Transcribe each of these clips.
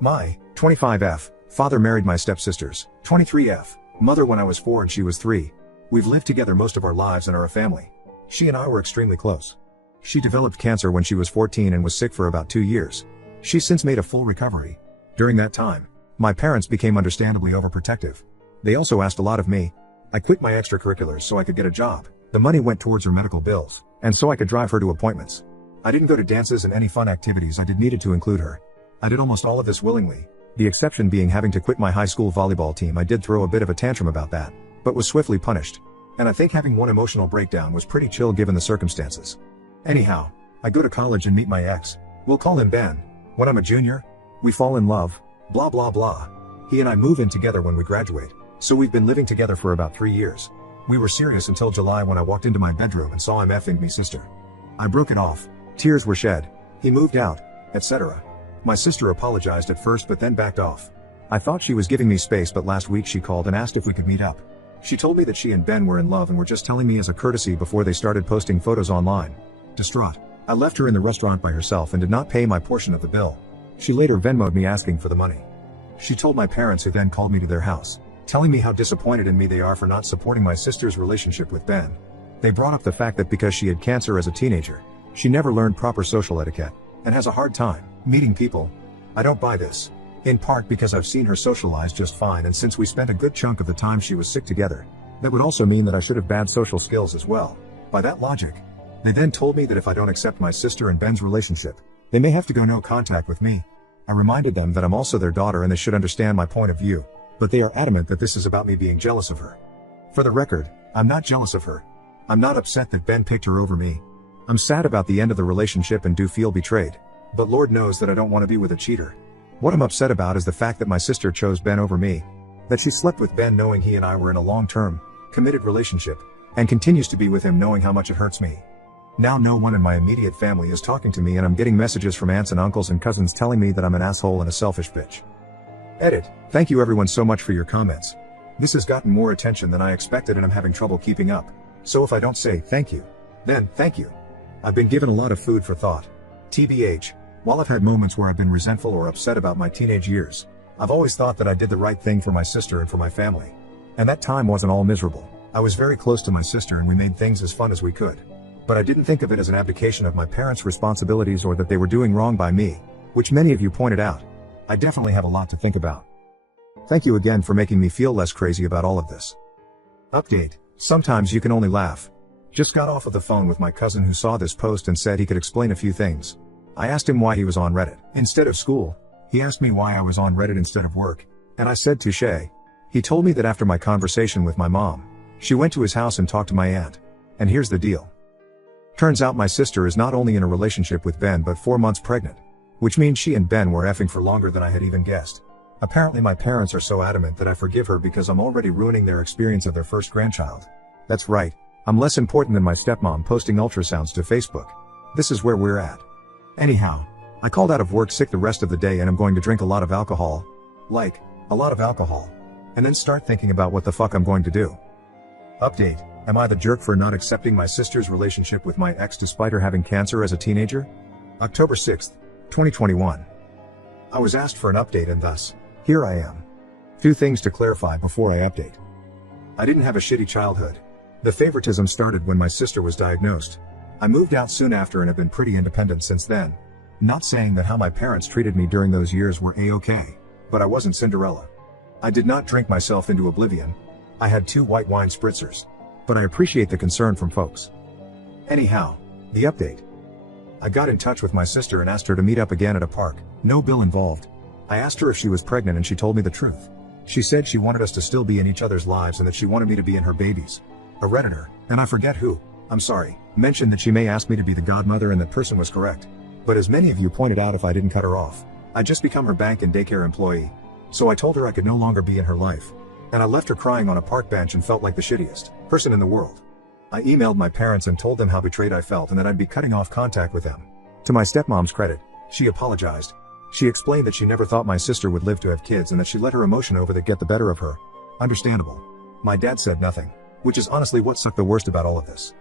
My 25F father married my stepsisters. 23F mother when I was 4 and she was 3. We've lived together most of our lives and are a family. She and I were extremely close. She developed cancer when she was 14 and was sick for about 2 years. She's since made a full recovery. During that time, my parents became understandably overprotective. They also asked a lot of me. I quit my extracurriculars so I could get a job. The money went towards her medical bills, and so I could drive her to appointments. I didn't go to dances and any fun activities I did needed to include her. I did almost all of this willingly. The exception being having to quit my high school volleyball team. I did throw a bit of a tantrum about that, but was swiftly punished. And I think having one emotional breakdown was pretty chill given the circumstances. Anyhow, I go to college and meet my ex. We'll call him Ben. When I'm a junior, we fall in love. Blah blah blah. He and I move in together when we graduate, so we've been living together for about 3 years. We were serious until July when I walked into my bedroom and saw him effing me sister. I broke it off. Tears were shed. He moved out, etc. My sister apologized at first but then backed off. I thought she was giving me space, but last week she called and asked if we could meet up. She told me that she and Ben were in love and were just telling me as a courtesy before they started posting photos online. Distraught, I left her in the restaurant by herself and did not pay my portion of the bill. She later Venmo'd me asking for the money. She told my parents, who then called me to their house, telling me how disappointed in me they are for not supporting my sister's relationship with Ben. They brought up the fact that because she had cancer as a teenager, she never learned proper social etiquette, and has a hard time meeting people. I don't buy this. In part because I've seen her socialize just fine, and since we spent a good chunk of the time she was sick together, that would also mean that I should have bad social skills as well. By that logic, they then told me that if I don't accept my sister and Ben's relationship, they may have to go no contact with me. I reminded them that I'm also their daughter and they should understand my point of view, but they are adamant that this is about me being jealous of her. For the record, I'm not jealous of her. I'm not upset that Ben picked her over me. I'm sad about the end of the relationship and do feel betrayed, but Lord knows that I don't want to be with a cheater. What I'm upset about is the fact that my sister chose Ben over me, that she slept with Ben knowing he and I were in a long-term, committed relationship, and continues to be with him knowing how much it hurts me. Now no one in my immediate family is talking to me and I'm getting messages from aunts and uncles and cousins telling me that I'm an asshole and a selfish bitch. Edit. Thank you everyone so much for your comments. This has gotten more attention than I expected and I'm having trouble keeping up. So if I don't say thank you, then thank you. I've been given a lot of food for thought. TBH, while I've had moments where I've been resentful or upset about my teenage years, I've always thought that I did the right thing for my sister and for my family. And that time wasn't all miserable. I was very close to my sister and we made things as fun as we could. But I didn't think of it as an abdication of my parents' responsibilities or that they were doing wrong by me, which many of you pointed out. I definitely have a lot to think about. Thank you again for making me feel less crazy about all of this. Update. Sometimes you can only laugh. Just got off of the phone with my cousin who saw this post and said he could explain a few things. I asked him why he was on Reddit instead of school. He asked me why I was on Reddit instead of work, and I said touché. He told me that after my conversation with my mom, she went to his house and talked to my aunt. And here's the deal. Turns out my sister is not only in a relationship with Ben but 4 months pregnant, which means she and Ben were effing for longer than I had even guessed. Apparently my parents are so adamant that I forgive her because I'm already ruining their experience of their first grandchild. That's right, I'm less important than my stepmom posting ultrasounds to Facebook. This is where we're at. Anyhow, I called out of work sick the rest of the day and I'm going to drink a lot of alcohol. Like, a lot of alcohol. And then start thinking about what the fuck I'm going to do. Update. Am I the jerk for not accepting my sister's relationship with my ex despite her having cancer as a teenager? October 6th, 2021. I was asked for an update and thus, here I am. Few things to clarify before I update. I didn't have a shitty childhood. The favoritism started when my sister was diagnosed. I moved out soon after and have been pretty independent since then. Not saying that how my parents treated me during those years were a-okay, but I wasn't Cinderella. I did not drink myself into oblivion. I had 2 white wine spritzers. But I appreciate the concern from folks. Anyhow, the update. I got in touch with my sister and asked her to meet up again at a park, no bill involved. I asked her if she was pregnant and she told me the truth. She said she wanted us to still be in each other's lives and that she wanted me to be in her babies. A Redditor, and I forget who, I'm sorry, mentioned that she may ask me to be the godmother and that person was correct. But as many of you pointed out, if I didn't cut her off, I'd just become her bank and daycare employee. So I told her I could no longer be in her life. And I left her crying on a park bench and felt like the shittiest person in the world. I emailed my parents and told them how betrayed I felt and that I'd be cutting off contact with them. To my stepmom's credit, she apologized. She explained that she never thought my sister would live to have kids and that she let her emotion over that get the better of her. Understandable. My dad said nothing, which is honestly what sucked the worst about all of this.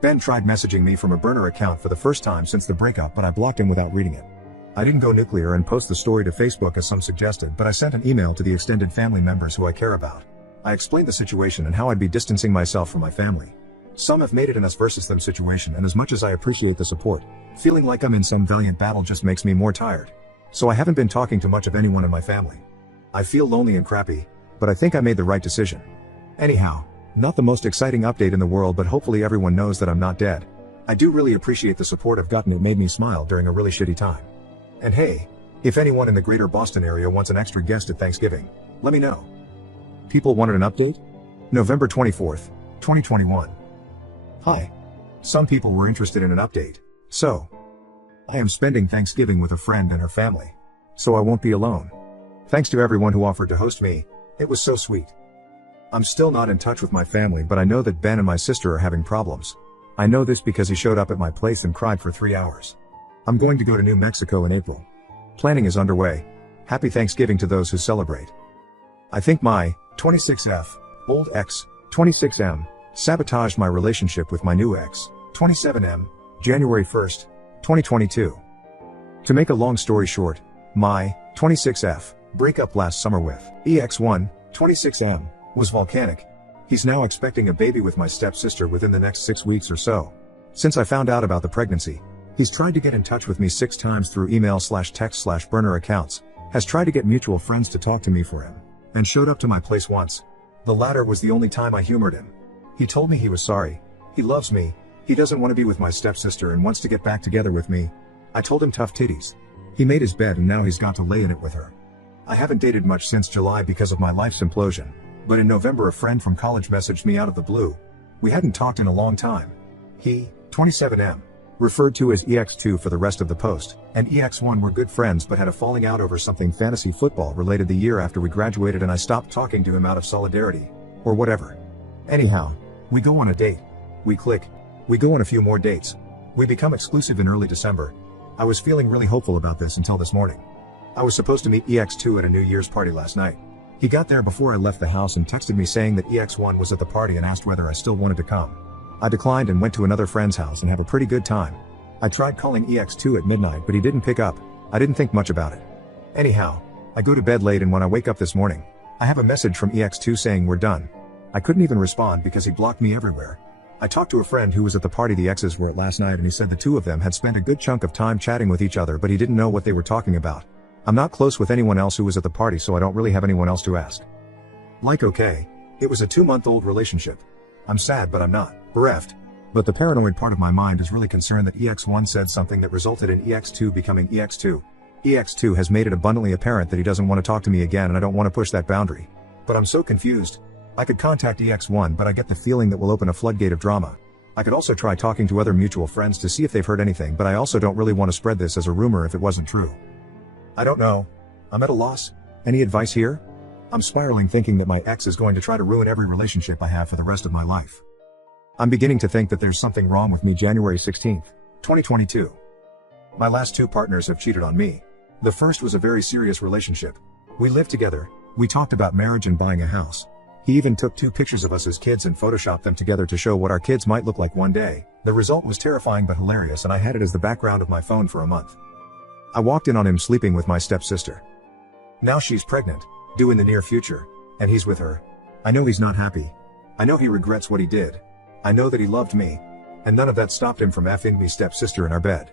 Ben tried messaging me from a burner account for the first time since the breakup, but I blocked him without reading it. I didn't go nuclear and post the story to Facebook as some suggested, but I sent an email to the extended family members who I care about. I explained the situation and how I'd be distancing myself from my family. Some have made it an us versus them situation, and as much as I appreciate the support, feeling like I'm in some valiant battle just makes me more tired. So I haven't been talking to much of anyone in my family. I feel lonely and crappy, but I think I made the right decision. Anyhow, not the most exciting update in the world, but hopefully everyone knows that I'm not dead. I do really appreciate the support I've gotten. It made me smile during a really shitty time. And hey, if anyone in the greater Boston area wants an extra guest at Thanksgiving, let me know. People wanted an update? November 24th, 2021. Hi. Some people were interested in an update, so I am spending Thanksgiving with a friend and her family, so I won't be alone. Thanks to everyone who offered to host me, it was so sweet. I'm still not in touch with my family, but I know that Ben and my sister are having problems. I know this because he showed up at my place and cried for 3 hours. I'm going to go to New Mexico in April. Planning is underway. Happy Thanksgiving to those who celebrate. I think my 26F, old ex, 26M, sabotaged my relationship with my new ex, 27M, January 1st, 2022. To make a long story short, my 26F breakup last summer with EX1, 26M, was volcanic. He's now expecting a baby with my stepsister within the next 6 weeks or so. Since I found out about the pregnancy, he's tried to get in touch with me 6 times through email/text/burner accounts, has tried to get mutual friends to talk to me for him, and showed up to my place once. The latter was the only time I humored him. He told me he was sorry. He loves me. He doesn't want to be with my stepsister and wants to get back together with me. I told him tough titties. He made his bed and now he's got to lay in it with her. I haven't dated much since July because of my life's implosion, but in November a friend from college messaged me out of the blue. We hadn't talked in a long time. He, 27M, referred to as EX2 for the rest of the post, and EX1 were good friends but had a falling out over something fantasy football related the year after we graduated, and I stopped talking to him out of solidarity, or whatever. Anyhow, we go on a date. We click. We go on a few more dates. We become exclusive in early December. I was feeling really hopeful about this until this morning. I was supposed to meet EX2 at a New Year's party last night. He got there before I left the house and texted me saying that EX1 was at the party and asked whether I still wanted to come. I declined and went to another friend's house and have a pretty good time. I tried calling EX2 at midnight, but he didn't pick up. I didn't think much about it. Anyhow, I go to bed late, and when I wake up this morning, I have a message from EX2 saying we're done. I couldn't even respond because he blocked me everywhere. I talked to a friend who was at the party the exes were at last night, and he said the two of them had spent a good chunk of time chatting with each other, but he didn't know what they were talking about. I'm not close with anyone else who was at the party, so I don't really have anyone else to ask. Like, okay, it was a 2-month-old relationship. I'm sad, but I'm not bereft. But the paranoid part of my mind is really concerned that EX1 said something that resulted in EX2 becoming EX2. EX2 has made it abundantly apparent that he doesn't want to talk to me again, and I don't want to push that boundary. But I'm so confused. I could contact EX1, but I get the feeling that will open a floodgate of drama. I could also try talking to other mutual friends to see if they've heard anything, but I also don't really want to spread this as a rumor if it wasn't true. I don't know. I'm at a loss. Any advice here? I'm spiraling, thinking that my ex is going to try to ruin every relationship I have for the rest of my life. I'm beginning to think that there's something wrong with me. January 16th, 2022. My last 2 partners have cheated on me. The first was a very serious relationship. We lived together, we talked about marriage and buying a house. He even took 2 pictures of us as kids and photoshopped them together to show what our kids might look like one day. The result was terrifying but hilarious, and I had it as the background of my phone for a month. I walked in on him sleeping with my stepsister. Now she's pregnant, due in the near future, and he's with her. I know he's not happy. I know he regrets what he did. I know that he loved me, and none of that stopped him from effing me stepsister in our bed.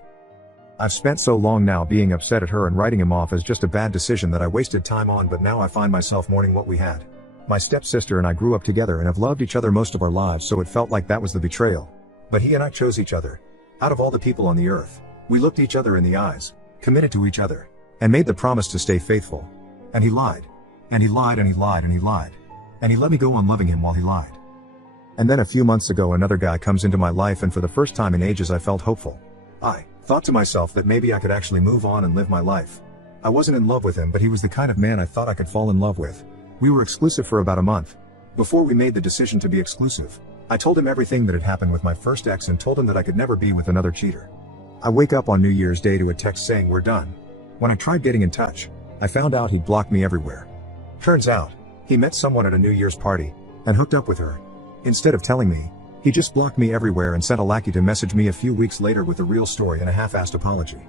I've spent so long now being upset at her and writing him off as just a bad decision that I wasted time on, but now I find myself mourning what we had. My stepsister and I grew up together and have loved each other most of our lives, so it felt like that was the betrayal. But he and I chose each other. Out of all the people on the earth, we looked each other in the eyes, committed to each other, and made the promise to stay faithful. And he lied. And he lied and he lied and he lied. And he let me go on loving him while he lied. And then a few months ago another guy comes into my life, and for the first time in ages I felt hopeful. I thought to myself that maybe I could actually move on and live my life. I wasn't in love with him, but he was the kind of man I thought I could fall in love with. We were exclusive for about a month. Before we made the decision to be exclusive, I told him everything that had happened with my first ex and told him that I could never be with another cheater. I wake up on New Year's Day to a text saying we're done. When I tried getting in touch, I found out he'd blocked me everywhere. Turns out, he met someone at a New Year's party, and hooked up with her. Instead of telling me, he just blocked me everywhere and sent a lackey to message me a few weeks later with the real story and a half-assed apology.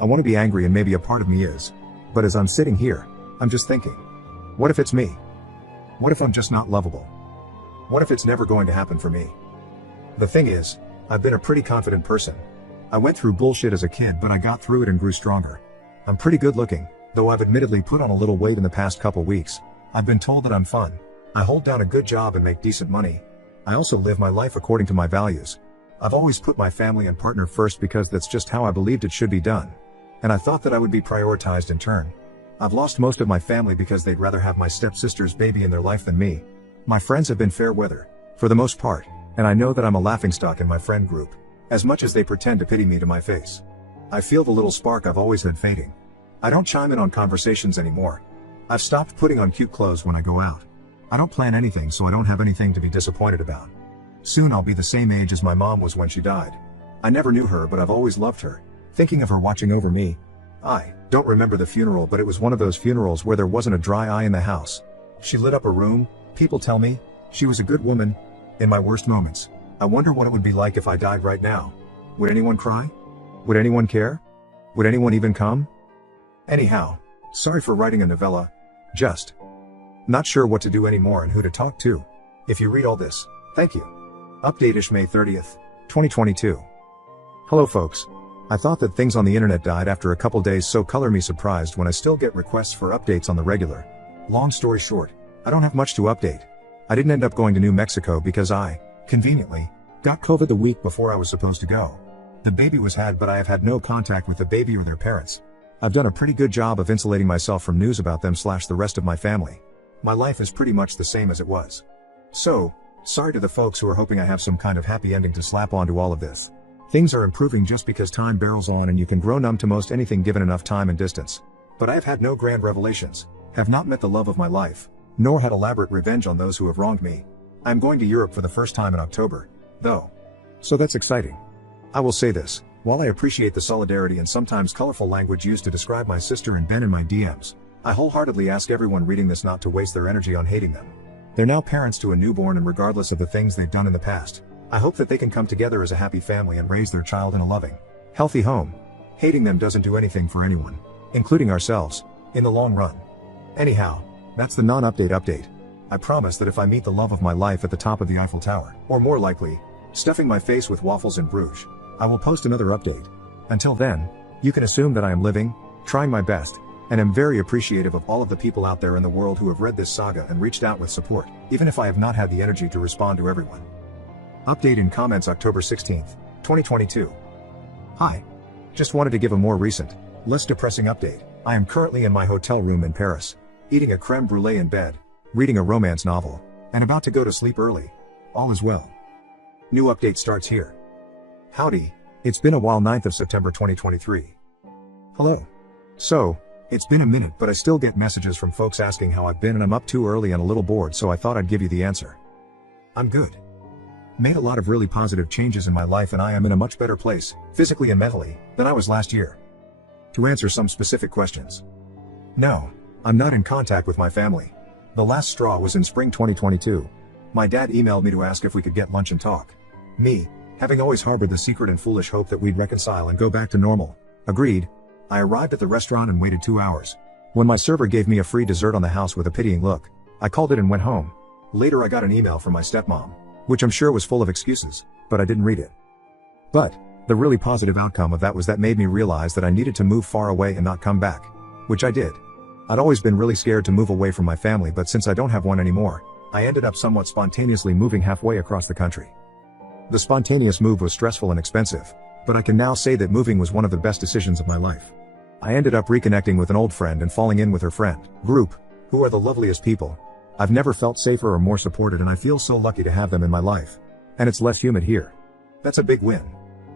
I want to be angry and maybe a part of me is. But as I'm sitting here, I'm just thinking, what if it's me? What if I'm just not lovable? What if it's never going to happen for me? The thing is, I've been a pretty confident person. I went through bullshit as a kid, but I got through it and grew stronger. I'm pretty good looking, though I've admittedly put on a little weight in the past couple weeks. I've been told that I'm fun. I hold down a good job and make decent money. I also live my life according to my values. I've always put my family and partner first because that's just how I believed it should be done. And I thought that I would be prioritized in turn. I've lost most of my family because they'd rather have my stepsister's baby in their life than me. My friends have been fair weather, for the most part, and I know that I'm a laughingstock in my friend group, as much as they pretend to pity me to my face. I feel the little spark I've always had fading. I don't chime in on conversations anymore. I've stopped putting on cute clothes when I go out. I don't plan anything, so I don't have anything to be disappointed about. Soon I'll be the same age as my mom was when she died. I never knew her, but I've always loved her, thinking of her watching over me. I don't remember the funeral, but it was one of those funerals where there wasn't a dry eye in the house. She lit up a room. People tell me she was a good woman. In my worst moments, I wonder what it would be like if I died right now. Would anyone cry? Would anyone care? Would anyone even come? Anyhow, sorry for writing a novella. Just not sure what to do anymore and who to talk to. If you read all this, thank you. Update-ish May 30th, 2022. Hello folks. I thought that things on the internet died after a couple days, so color me surprised when I still get requests for updates on the regular. Long story short, I don't have much to update. I didn't end up going to New Mexico because I, conveniently, got COVID the week before I was supposed to go. The baby was had, but I have had no contact with the baby or their parents. I've done a pretty good job of insulating myself from news about them / the rest of my family. My life is pretty much the same as it was. So, sorry to the folks who are hoping I have some kind of happy ending to slap onto all of this. Things are improving just because time barrels on and you can grow numb to most anything given enough time and distance. But I have had no grand revelations, have not met the love of my life, nor had elaborate revenge on those who have wronged me. I'm going to Europe for the first time in October, though. So that's exciting. I will say this, while I appreciate the solidarity and sometimes colorful language used to describe my sister and Ben in my DMs, I wholeheartedly ask everyone reading this not to waste their energy on hating them. They're now parents to a newborn, and regardless of the things they've done in the past, I hope that they can come together as a happy family and raise their child in a loving, healthy home. Hating them doesn't do anything for anyone, including ourselves, in the long run. Anyhow, that's the non-update update. I promise that if I meet the love of my life at the top of the Eiffel Tower, or more likely, stuffing my face with waffles in Bruges, I will post another update. Until then, you can assume that I am living, trying my best, and am very appreciative of all of the people out there in the world who have read this saga and reached out with support, even if I have not had the energy to respond to everyone. Update in comments October 16th, 2022. Hi. Just wanted to give a more recent, less depressing update. I am currently in my hotel room in Paris, eating a creme brulee in bed, reading a romance novel, and about to go to sleep early. All is well. New update starts here. Howdy. It's been a while. 9th of September 2023. Hello. So, it's been a minute, but I still get messages from folks asking how I've been, and I'm up too early and a little bored, so I thought I'd give you the answer. I'm good. Made a lot of really positive changes in my life, and I am in a much better place, physically and mentally, than I was last year. To answer some specific questions. No, I'm not in contact with my family. The last straw was in spring 2022. My dad emailed me to ask if we could get lunch and talk. Me, having always harbored the secret and foolish hope that we'd reconcile and go back to normal, agreed. I arrived at the restaurant and waited 2 hours. When my server gave me a free dessert on the house with a pitying look, I called it and went home. Later I got an email from my stepmom, which I'm sure was full of excuses, but I didn't read it. But the really positive outcome of that was that made me realize that I needed to move far away and not come back, which I did. I'd always been really scared to move away from my family, but since I don't have one anymore, I ended up somewhat spontaneously moving halfway across the country. The spontaneous move was stressful and expensive, but I can now say that moving was one of the best decisions of my life. I ended up reconnecting with an old friend and falling in with her friend group, who are the loveliest people. I've never felt safer or more supported, and I feel so lucky to have them in my life. And it's less humid here. That's a big win.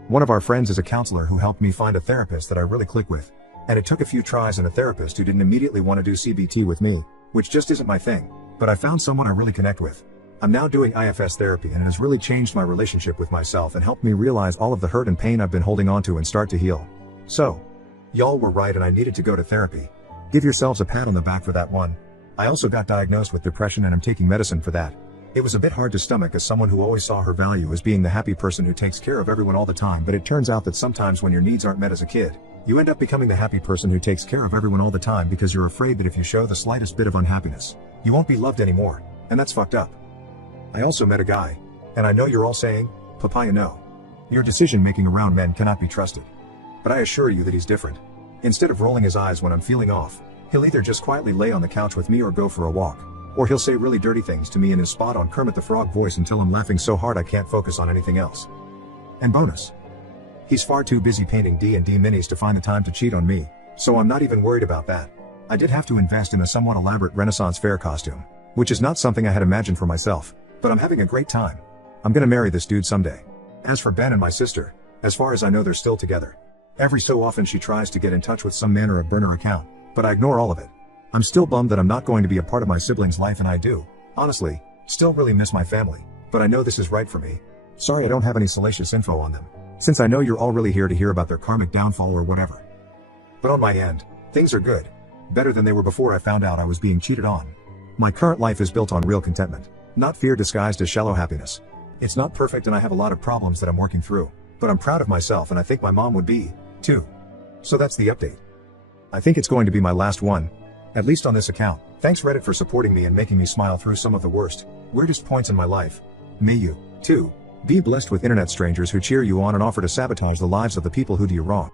One of our friends is a counselor who helped me find a therapist that I really click with. And it took a few tries and a therapist who didn't immediately want to do CBT with me, which just isn't my thing. But I found someone I really connect with. I'm now doing IFS therapy, and it has really changed my relationship with myself and helped me realize all of the hurt and pain I've been holding on to and start to heal. So, y'all were right, and I needed to go to therapy. Give yourselves a pat on the back for that one. I also got diagnosed with depression and I'm taking medicine for that. It was a bit hard to stomach as someone who always saw her value as being the happy person who takes care of everyone all the time, but it turns out that sometimes when your needs aren't met as a kid, you end up becoming the happy person who takes care of everyone all the time because you're afraid that if you show the slightest bit of unhappiness, you won't be loved anymore, and that's fucked up. I also met a guy, and I know you're all saying, Papaya no. Your decision-making around men cannot be trusted. But I assure you that he's different. Instead of rolling his eyes when I'm feeling off, he'll either just quietly lay on the couch with me or go for a walk. Or he'll say really dirty things to me in his spot-on Kermit the Frog voice until I'm laughing so hard I can't focus on anything else. And bonus. He's far too busy painting D&D minis to find the time to cheat on me, so I'm not even worried about that. I did have to invest in a somewhat elaborate Renaissance fair costume, which is not something I had imagined for myself, but I'm having a great time. I'm gonna marry this dude someday. As for Ben and my sister, as far as I know they're still together. Every so often she tries to get in touch with some manner of burner account, but I ignore all of it. I'm still bummed that I'm not going to be a part of my siblings' life, and I do, honestly, still really miss my family, but I know this is right for me. Sorry I don't have any salacious info on them, since I know you're all really here to hear about their karmic downfall or whatever. But on my end, things are good. Better than they were before I found out I was being cheated on. My current life is built on real contentment, not fear disguised as shallow happiness. It's not perfect and I have a lot of problems that I'm working through, but I'm proud of myself and I think my mom would be, too. So that's the update. I think it's going to be my last one. At least on this account. Thanks Reddit for supporting me and making me smile through some of the worst, weirdest points in my life. May you, too, be blessed with internet strangers who cheer you on and offer to sabotage the lives of the people who do you wrong.